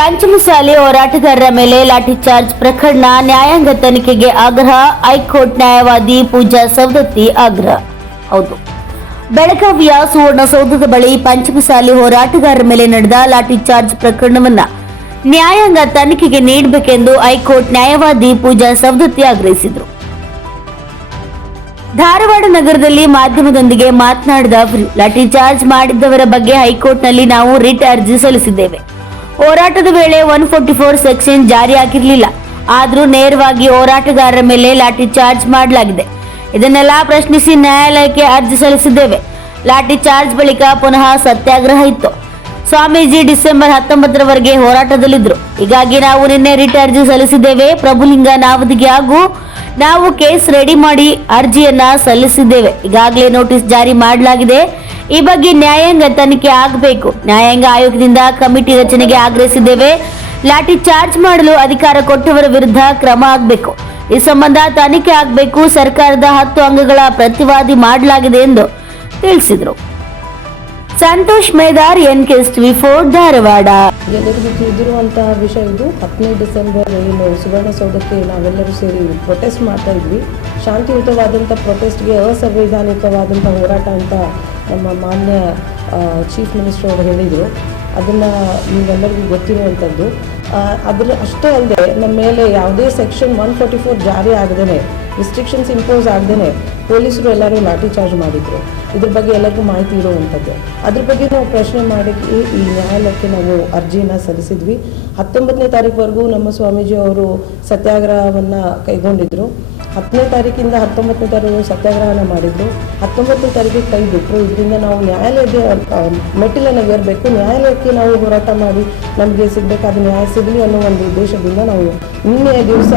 ಪಂಚಮಸಾಲಿ ಹೋರಾಟಗಾರರ ಮೇಲೆ ಲಾಠಿ ಚಾರ್ಜ್ ಪ್ರಕರಣ ನ್ಯಾಯಾಂಗ ತನಿಖೆಗೆ ಆಗ್ರಹ. ಹೈಕೋರ್ಟ್ ನ್ಯಾಯವಾದಿ ಪೂಜಾ ಸವದತ್ತಿ ಆಗ್ರಹ. ಹೌದು, ಬೆಳಗಾವಿಯ ಸುವರ್ಣಸೌಧದ ಬಳಿ ಪಂಚಮಸಾಲಿ ಹೋರಾಟಗಾರರ ಮೇಲೆ ನಡೆದ ಲಾಠಿ ಚಾರ್ಜ್ ಪ್ರಕರಣವನ್ನ ನ್ಯಾಯಾಂಗ ತನಿಖೆಗೆ ನೀಡಬೇಕೆಂದು ಹೈಕೋರ್ಟ್ ನ್ಯಾಯವಾದಿ ಪೂಜಾ ಸವದತ್ತಿ ಆಗ್ರಹಿಸಿದರು. ಧಾರವಾಡ ನಗರದಲ್ಲಿ ಮಾಧ್ಯಮದೊಂದಿಗೆ ಮಾತನಾಡಿದ ಅವರು, ಲಾಠಿ ಚಾರ್ಜ್ ಮಾಡಿದ್ದವರ ಬಗ್ಗೆ ಹೈಕೋರ್ಟ್ನಲ್ಲಿ ನಾವು ರಿಟ್ ಅರ್ಜಿ ಸಲ್ಲಿಸಿದ್ದೇವೆ. ಹೋರಾಟದ ವೇಳೆ 144 ಸೆಕ್ಷನ್ ಜಾರಿ ಆಗಿರಲಿಲ್ಲ. ಆದರೂ ನೇರವಾಗಿ ಹೋರಾಟಗಾರರ ಮೇಲೆ ಲಾಠಿ ಚಾರ್ಜ್ ಮಾಡಲಾಗಿದೆ. ಇದನ್ನೆಲ್ಲ ಪ್ರಶ್ನಿಸಿ ನ್ಯಾಯಾಲಯಕ್ಕೆ ಅರ್ಜಿ ಸಲ್ಲಿಸಿದ್ದೇವೆ. ಲಾಠಿ ಚಾರ್ಜ್ ಬಳಿಕ ಪುನಃ ಸತ್ಯಾಗ್ರಹ ಇತ್ತು. ಸ್ವಾಮೀಜಿ ಡಿಸೆಂಬರ್ 19ರವರೆಗೆ ಹೋರಾಟದಲ್ಲಿದ್ದರು. ಹೀಗಾಗಿ ನಾವು ನಿನ್ನೆ ರಿಟ್ ಅರ್ಜಿ ಸಲ್ಲಿಸಿದ್ದೇವೆ. ಪ್ರಭುಲಿಂಗ ನಾವದಿಗೆ ಹಾಗೂ ನಾವು ಕೇಸ್ ರೆಡಿ ಮಾಡಿ ಅರ್ಜಿಯನ್ನ ಸಲ್ಲಿಸಿದ್ದೇವೆ. ಈಗಾಗಲೇ ನೋಟಿಸ್ ಜಾರಿ ಮಾಡಲಾಗಿದೆ. ಈ ಬಗ್ಗೆ ನ್ಯಾಯಾಂಗ ತನಿಖೆ ಆಗಬೇಕು. ನ್ಯಾಯಾಂಗ ಆಯೋಗದಿಂದ ಕಮಿಟಿ ರಚನೆಗೆ ಆಗ್ರಹಿಸಿದ್ದೇವೆ. ಲಾಠಿ ಚಾರ್ಜ್ ಮಾಡಲು ಅಧಿಕಾರ ಕೊಟ್ಟವರ ವಿರುದ್ಧ ಕ್ರಮ ಆಗಬೇಕು. ಈ ಸಂಬಂಧ ತನಿಖೆ ಆಗಬೇಕು. ಸರ್ಕಾರದ 10 ಅಂಗಗಳ ಪ್ರತಿವಾದಿ ಮಾಡಲಾಗಿದೆ ಎಂದು ತಿಳಿಸಿದರು. ಸಂತೋಷ್ ಮೇದಾರ್, NK-4 ಧಾರವಾಡ. ಎಲ್ಲರಿಗೂ ತಿಳಿದಿರುವಂತಹ ವಿಷಯ ಇದು. 15 ಡಿಸೆಂಬರ್ ಏನು ಸುವರ್ಣಸೌಧಕ್ಕೆ ನಾವೆಲ್ಲರೂ ಸೇರಿ ಪ್ರೊಟೆಸ್ಟ್ ಮಾಡ್ತಾ ಇದ್ವಿ. ಶಾಂತಿಯುತವಾದಂಥ ಪ್ರೊಟೆಸ್ಟ್ಗೆ ಅಸಂವಿಧಾನಿಕವಾದಂಥ ಹೋರಾಟ ಅಂತ ನಮ್ಮ ಮಾನ್ಯ ಚೀಫ್ ಮಿನಿಸ್ಟರ್ ಅವರು ಹೇಳಿದರು. ಅದನ್ನು ನೀವೆಲ್ಲರಿಗೂ ಗೊತ್ತಿರುವಂಥದ್ದು. ಅಷ್ಟೇ ಅಲ್ಲದೆ ನಮ್ಮ ಮೇಲೆ ಯಾವುದೇ ಸೆಕ್ಷನ್ 144 ಜಾರಿ ಆಗದೇ, ರಿಸ್ಟ್ರಿಕ್ಷನ್ಸ್ ಇಂಪೋಸ್ ಆಗದೇ ಪೊಲೀಸರು ಎಲ್ಲರೂ ಲಾಠಿ ಚಾರ್ಜ್ ಮಾಡಿದರು. ಇದ್ರ ಬಗ್ಗೆ ಎಲ್ಲರಿಗೂ ಮಾಹಿತಿ ಇರುವಂಥದ್ದು. ಅದ್ರ ಬಗ್ಗೆ ನಾವು ಪ್ರಶ್ನೆ ಮಾಡಿ ಈ ನ್ಯಾಯಾಲಯಕ್ಕೆ ನಾವು ಅರ್ಜಿಯನ್ನು ಸಲ್ಲಿಸಿದ್ವಿ. 19ನೇ ತಾರೀಕುವರೆಗೂ ನಮ್ಮ ಸ್ವಾಮೀಜಿ ಅವರು ಸತ್ಯಾಗ್ರಹವನ್ನು ಕೈಗೊಂಡಿದ್ದರು. 10ನೇ ತಾರೀಕಿಂದ 19ನೇ ತಾರೀಕು ಸತ್ಯಾಗ್ರಹನ ಮಾಡಿದ್ರು. 19ನೇ ತಾರೀಕಿಗೆ ಕೈ ಬಿಟ್ಟರು. ಇದರಿಂದ ನಾವು ನ್ಯಾಯಾಲಯದ ಮೆಟ್ಟಿಲನ್ನು ಏರಬೇಕು. ನ್ಯಾಯಾಲಯಕ್ಕೆ ನಾವು ಹೋರಾಟ ಮಾಡಿ ನಮಗೆ ಸಿಗಬೇಕಾದ ನ್ಯಾಯ ಸಿಗಲಿ ಅನ್ನೋ ಒಂದು ಉದ್ದೇಶದಿಂದ ನಾವು ನಿನ್ನೆ ದಿವಸ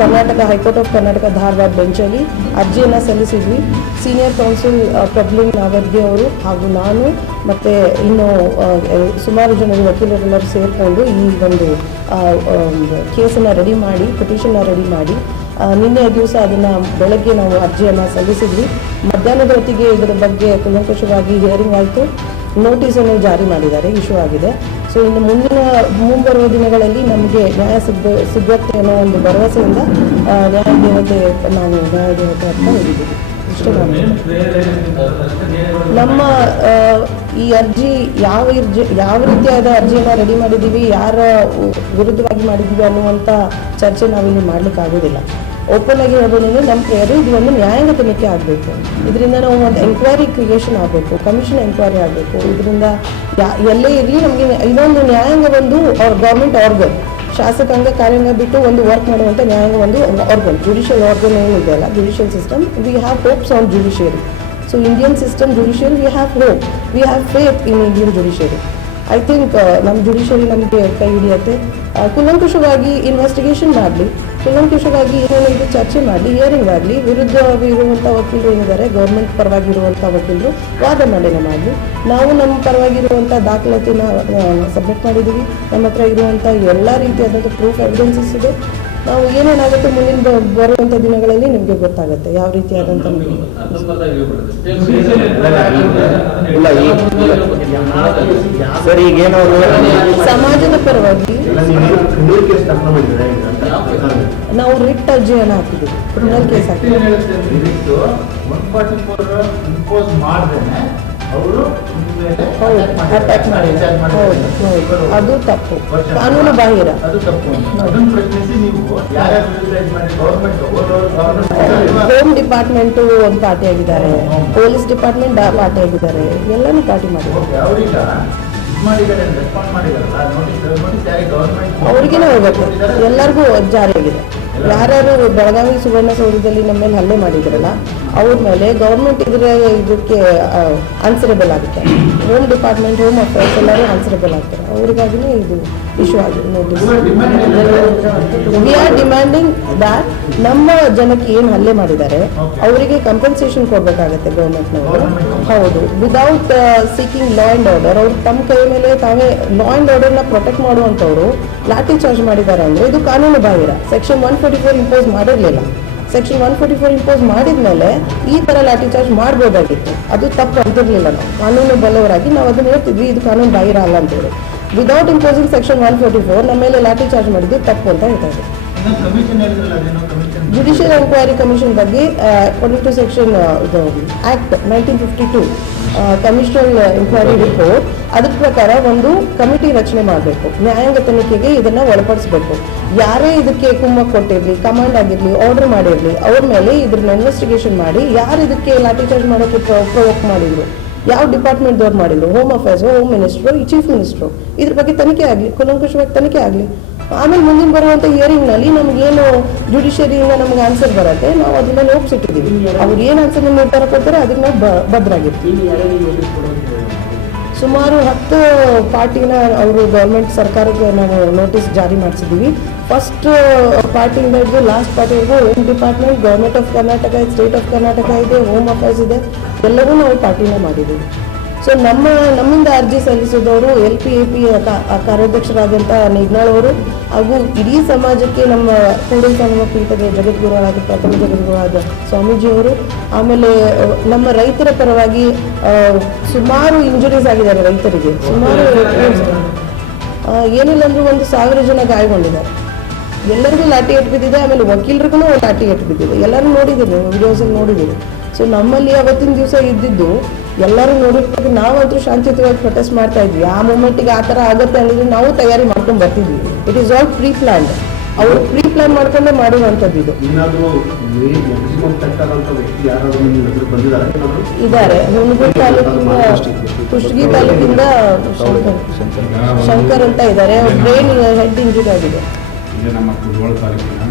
ಕರ್ನಾಟಕ ಹೈಕೋರ್ಟ್ ಆಫ್ ಕರ್ನಾಟಕ ಧಾರವಾಡ ಬೆಂಚಲ್ಲಿ ಅರ್ಜಿಯನ್ನು ಸಲ್ಲಿಸಿದ್ವಿ. ಸೀನಿಯರ್ ಕೌನ್ಸಿಲ್ ಪ್ರಭುಲಿಂಗ ನಾವದಿಗೆ ಅವರು ಹಾಗೂ ನಾನು ಮತ್ತು ಇನ್ನು ಸುಮಾರು ಜನರು ವಕೀಲರೆಲ್ಲರೂ ಸೇರಿಕೊಂಡು ಈ ಒಂದು ಕೇಸನ್ನು ರೆಡಿ ಮಾಡಿ, ಪಿಟಿಷನ್ನ ರೆಡಿ ಮಾಡಿ ನಿನ್ನೆ ದಿವಸ ಅದನ್ನು ಬೆಳಗ್ಗೆ ನಾವು ಅರ್ಜಿಯನ್ನು ಸಲ್ಲಿಸಿದ್ವಿ. ಮಧ್ಯಾಹ್ನದ ಹೊತ್ತಿಗೆ ಇದರ ಬಗ್ಗೆ ಕೂಲಂಕಷವಾಗಿ ಹಿಯರಿಂಗ್ ಆಯಿತು. ನೋಟಿಸನ್ನು ಜಾರಿ ಮಾಡಿದ್ದಾರೆ, ಇಶ್ಯೂ ಆಗಿದೆ. ಸೊ ಇನ್ನು ಮುಂಬರುವ ದಿನಗಳಲ್ಲಿ ನಮಗೆ ನ್ಯಾಯ ಸಿಗುತ್ತೆ ಅನ್ನೋ ಒಂದು ಭರವಸೆಯಿಂದ ನ್ಯಾಯದೇವತೆ ಹತ್ರ ಹೋಗಿದ್ದೀವಿ. ಇಷ್ಟೇ ನಮ್ಮ ಈ ಅರ್ಜಿ ಯಾವ ರೀತಿಯಾದ ಅರ್ಜಿಯನ್ನು ರೆಡಿ ಮಾಡಿದ್ದೀವಿ, ಯಾರ ವಿರುದ್ಧವಾಗಿ ಮಾಡಿದ್ದೀವಿ ಅನ್ನುವಂಥ ಚರ್ಚೆ ನಾವಿಲ್ಲಿ ಮಾಡಲಿಕ್ಕೆ ಆಗೋದಿಲ್ಲ. ಓಪನ್ ಆಗಿ ಹೇಳ್ಬೋದು, ನಮ್ಮ ಪ್ರೇಯರು ಇದು ಒಂದು ನ್ಯಾಯಾಂಗ ತನಿಖೆ ಆಗಬೇಕು. ಇದರಿಂದ ನಾವು ಒಂದು ಎಂಕ್ವೈರಿ ಕ್ರಿಯೇಷನ್ ಆಗಬೇಕು, ಕಮಿಷನ್ ಎಂಕ್ವೈರಿ ಆಗಬೇಕು. ಇದರಿಂದ ಎಲ್ಲೇ ಇರಲಿ ನಮಗೆ ಇದೊಂದು ನ್ಯಾಯಾಂಗ ಒಂದು ಗೌರ್ಮೆಂಟ್ ಆರ್ಗನ್, ಶಾಸಕಾಂಗ ಕಾರ್ಯಾಂಗ ಬಿಟ್ಟು ಒಂದು ವರ್ಕ್ ಮಾಡುವಂಥ ನ್ಯಾಯಾಂಗ ಒಂದು ಆರ್ಗನ್, ಜುಡಿಷಿಯಲ್ ಆರ್ಗನ್ ಏನಿದೆ ಅಲ್ಲ, judicial system. We have hopes on judiciary. So Indian system judiciary, we have hope, we have faith in Indian judiciary. I think ನಮ್ಮ ಜುಡಿಷಿಯರಿ ನಮಗೆ ಕೈ ಹಿಡಿಯುತ್ತೆ. ಕೂಲಂಕಷವಾಗಿ ಇನ್ವೆಸ್ಟಿಗೇಷನ್ ಮಾಡಲಿ, ಕೂಲಂಕಷವಾಗಿ ಏನೇನು ಇದು ಚರ್ಚೆ ಮಾಡಲಿ, ಹಿಯರಿಂಗ್ ಆಗಲಿ. ವಿರುದ್ಧವಿರುವಂಥ ವಕೀಲರು ಏನಿದ್ದಾರೆ, ಗೌರ್ಮೆಂಟ್ ಪರವಾಗಿರುವಂಥ ವಕೀಲರು ವಾದ ಮಾಡಿನ ಮಾಡಲಿ. ನಾವು ನಮ್ಮ ಪರವಾಗಿರುವಂಥ ದಾಖಲಾತಿನ ಸಬ್ಮಿಟ್ ಮಾಡಿದ್ದೀವಿ. ನಮ್ಮ ಹತ್ರ ಇರುವಂಥ ಎಲ್ಲ ರೀತಿಯಾದಂಥ ಪ್ರೂಫ್ ಎವಿಡೆನ್ಸಸ್ ಇದೆ. ನಾವು ಏನೇನಾಗುತ್ತೆ ಮುಂದಿನ ಬರುವಂಥ ದಿನಗಳಲ್ಲಿ ನಿಮಗೆ ಗೊತ್ತಾಗುತ್ತೆ ಯಾವ ರೀತಿಯಾದಂಥ ಸಮಾಜದ ಪರವಾಗಿ ನಾವು ರಿಟ್ ಅರ್ಜಿಯನ್ನು ಹಾಕಿದ್ದೀವಿ. ಕ್ರಿಮಿನಲ್ ಕೇಸ್ ಹಾಕಿದ್ದೀವಿ. ಅಟ್ಯಾಕ್ ಮಾಡಿದ್ದಾರೆ. ಹೌದು, ಅದು ತಪ್ಪು, ಕಾನೂನು ಬಾಹಿರ. ಹೋಮ್ ಡಿಪಾರ್ಟ್ಮೆಂಟು ಒಂದು ಪಾರ್ಟಿ ಆಗಿದ್ದಾರೆ, ಪೊಲೀಸ್ ಡಿಪಾರ್ಟ್ಮೆಂಟ್ ಪಾರ್ಟಿ ಆಗಿದ್ದಾರೆ, ಎಲ್ಲನೂ ಪಾರ್ಟಿ ಮಾಡಿದ್ದಾರೆ. ಅವ್ರಿಗೇನೆ ಹೋಗುತ್ತೆ, ಎಲ್ಲರಿಗೂ ಜಾರಿಯಾಗಿದೆ. ಯಾರ್ಯಾರು ಬೆಳಗಾವಿ ಸುವರ್ಣಸೌಧದಲ್ಲಿ ನಮ್ಮ ಮೇಲೆ ಹಲ್ಲೆ ಮಾಡಿದ್ರಲ್ಲ ಅವ್ರ ಮೇಲೆ ಗೌರ್ಮೆಂಟ್ ಇದಕ್ಕೆ ಆನ್ಸರಬಲ್ ಆಗುತ್ತೆ. ಹೋಮ್ ಡಿಪಾರ್ಟ್ಮೆಂಟ್, ಹೋಮ್ ಅಫೇರ್ಸ್ ಎಲ್ಲರೂ ಆನ್ಸರಬಲ್ ಆಗ್ತಾರೆ. ಅವ್ರಿಗಾಗಿನೇ ಇದು ಇಶ್ಯೂ ಆಗಿದೆ notice. We are demanding that ನಮ್ಮ ಜನಕ್ಕೆ ಏನು ಹಲ್ಲೆ ಮಾಡಿದ್ದಾರೆ ಅವರಿಗೆ ಕಂಪನ್ಸೇಷನ್ ಕೊಡಬೇಕಾಗತ್ತೆ ಗೌರ್ಮೆಂಟ್ನವರು. ಹೌದು, without seeking law and order. ಅವ್ರು ತಮ್ಮ ಕೈ ಮೇಲೆ ತಾವೇ ಲಾ ಆ್ಯಂಡ್ ಆರ್ಡರ್ನ ಪ್ರೊಟೆಕ್ಟ್ ಮಾಡುವಂಥವ್ರು ಲಾಠಿ ಚಾರ್ಜ್ ಮಾಡಿದ್ದಾರೆ ಅಂದರೆ ಇದು ಕಾನೂನು ಬಾಹಿರ. ಸೆಕ್ಷನ್ 144 ಇಂಪೋಸ್ ಮಾಡಿರಲಿಲ್ಲ. ಸೆಕ್ಷನ್ 144 ಇಂಪೋಸ್ ಮಾಡಿದ ಮೇಲೆ ಈ ಥರ ಲಾಠಿ ಚಾರ್ಜ್ ಮಾಡ್ಬೋದಾಗಿತ್ತು. ಅದು ತಪ್ಪು ಅಂತಿರಲಿಲ್ಲ. ನಾವು ಕಾನೂನು ಬಲ್ಲವರಾಗಿ ನಾವು ಅದನ್ನು ಹೇಳ್ತಿದ್ವಿ, ಇದು ಕಾನೂನು ಬಾಹಿರ ಅಲ್ಲ ಅಂತೇಳಿ. ವಿದೌಟ್ ಇಂಪೋಸಿಂಗ್ ಸೆಕ್ಷನ್ 144 ನಮ್ಮ ಮೇಲೆ ಲಾಠಿ ಚಾರ್ಜ್ ಮಾಡಿದ್ದು ತಪ್ಪು ಅಂತ ಹೇಳ್ತಾ ಇದ್ದಾರೆ. ಜುಡಿಷಿಯಲ್ ಎಂಕ್ವೈರಿ ಕಮಿಷನ್ ಬಗ್ಗೆ ಅಕಾರ್ಡಿಂಗ್ ಟು ಸೆಕ್ಷನ್ ಆಕ್ಟ್ 1952 ಕಮಿಷನಲ್ ಎಂಕ್ವೈರಿ ರಿಪೋರ್ಟ್ ಅದ್ರ ಪ್ರಕಾರ ಒಂದು ಕಮಿಟಿ ರಚನೆ ಮಾಡಬೇಕು. ನ್ಯಾಯಾಂಗ ತನಿಖೆಗೆ ಇದನ್ನ ಒಳಪಡಿಸಬೇಕು. ಯಾರೇ ಇದಕ್ಕೆ ಕುಮ್ಮಕ್ಕು ಕೊಟ್ಟಿರಲಿ, ಕಮಾಂಡ್ ಆಗಿರಲಿ, ಆರ್ಡರ್ ಮಾಡಿರಲಿ, ಅವ್ರ ಮೇಲೆ ಇದ್ರನ್ನ ಇನ್ವೆಸ್ಟಿಗೇಷನ್ ಮಾಡಿ ಯಾರು ಇದಕ್ಕೆ ಲಾಠಿ ಚಾರ್ಜ್ ಮಾಡೋಕ್ಕೆ ಪ್ರವೋಕ್ ಮಾಡಿದ್ರು, ಯಾವ ಡಿಪಾರ್ಟ್ಮೆಂಟ್ದವ್ರು ಮಾಡಿದ್ರು, ಹೋಮ್ ಅಫೇರ್ಸ್, ಹೋಮ್ ಮಿನಿಸ್ಟ್ರು, ಈ ಚೀಫ್ ಮಿನಿಸ್ಟ್ರು, ಇದ್ರ ಬಗ್ಗೆ ತನಿಖೆ ಆಗಲಿ, ಕೂಲಂಕಷವಾಗಿ ತನಿಖೆ ಆಗಲಿ. ಆಮೇಲೆ ಮುಂದಿನ ಬರುವಂಥ ಹಿಯರಿಂಗ್ನಲ್ಲಿ ನಮಗೇನು ಜುಡಿಷಿಯರಿಯಿಂದ ನಮ್ಗೆ ಆನ್ಸರ್ ಬರುತ್ತೆ, ನಾವು ಅದನ್ನ ಒಪ್ಪಿಸಿಟ್ಟಿದ್ದೀವಿ. ಅವ್ರು ಏನು ಆನ್ಸರ್ ನಿರ್ಧಾರ ಕೊಡ್ತಾರೆ ಅದಕ್ಕೆ ನಾವು ಭದ್ರಾಗಿರ್ತೀವಿ. ಸುಮಾರು 10 ಪಾರ್ಟಿನ ಅವರು ಗೌರ್ಮೆಂಟ್ ಸರ್ಕಾರಕ್ಕೆ ನಾವು ನೋಟಿಸ್ ಜಾರಿ ಮಾಡಿಸಿದ್ದೀವಿ. ಫಸ್ಟ್ ಪಾರ್ಟಿಯಿಂದ ಹಿಡಿದು ಲಾಸ್ಟ್ ಪಾರ್ಟಿವರೆಗೂ home department, government of Karnataka, state of Karnataka ಇದೆ, ಹೋಮ್ ಅಫೇರ್ಸ್ ಇದೆ, ಎಲ್ಲವೂ ನಾವು ಪಾರ್ಟಿನ ಮಾಡಿದ್ದೀವಿ. ಸೊ ನಮ್ಮಿಂದ ಅರ್ಜಿ ಸಲ್ಲಿಸಿದವರು LPAP ಕಾರ್ಯಾಧ್ಯಕ್ಷರಾದಂಥ ನಿಗ್ನಾಳ್ ಅವರು ಹಾಗೂ ಇಡೀ ಸಮಾಜಕ್ಕೆ ನಮ್ಮ ಕೂಡಲ ಸಂಗಮ ಪೀಠದ ಜಗದ್ಗುರುಗಳಾದ ಪ್ರಥಮ ಜಗದ್ಗುರುಗಳಾದ ಸ್ವಾಮೀಜಿಯವರು, ಆಮೇಲೆ ನಮ್ಮ ರೈತರ ಪರವಾಗಿ ಸುಮಾರು ಇಂಜುರೀಸ್ ಆಗಿದ್ದಾರೆ. ರೈತರಿಗೆ ಸುಮಾರು ಏನಿಲ್ಲ ಅಂದ್ರೂ 1,000 ಜನ ಗಾಯಗೊಂಡಿದ್ದಾರೆ. ಎಲ್ಲರಿಗೂ ಲಾಠಿ ಎಟ್ಟು ಬಿದ್ದಿದೆ, ಆಮೇಲೆ ವಕೀಲರಿಗೂ ಲಾಠಿ ಎಟ್ಟು ಬಿದ್ದಿದೆ. ಎಲ್ಲರೂ ನೋಡಿದ್ದೀರಿ, ನೀವು ವಿಡಿಯೋಸಲ್ಲಿ ನೋಡಿದ್ದೀರಿ. ಸೊ ನಮ್ಮಲ್ಲಿ ಅವತ್ತಿನ ದಿವಸ ಇದ್ದಿದ್ದು ಎಲ್ಲರೂ ನೋಡಿರ್ಬೇಕು. ನಾವಂತೂ ಶಾಂತಿಯುತವಾಗಿ ಪ್ರೊಟೆಸ್ಟ್ ಮಾಡ್ತಾ ಇದ್ವಿ. ಆ ಮೂಮೆಂಟಿಗೆ ಆ ಥರ ಆಗುತ್ತೆ ಅನ್ನೋದು ನಾವು ತಯಾರಿ ಮಾಡ್ಕೊಂಡು ಬರ್ತಿದ್ವಿ. It is all pre planned. ಅವರು ಪ್ರೀ ಪ್ಲಾನ್ ಮಾಡ್ಕೊಂಡೇ ಮಾಡುವಂಥದ್ದು ಇದು. ಇದ್ದಾರೆ ಹುಣಗೂರು ತಾಲೂಕಿಂದ, ಕುಷ್ಟಗಿ ತಾಲೂಕಿಂದ ಶಂಕರ್ ಅಂತ ಇದ್ದಾರೆ. ಬ್ರೈನ್ ಹೆಡ್ ಇಂಜುರಿ ಆಗಿದೆ. ನಮ್ಮ ಕುಂದಗೋಳ ತಾಲೂಕಿನ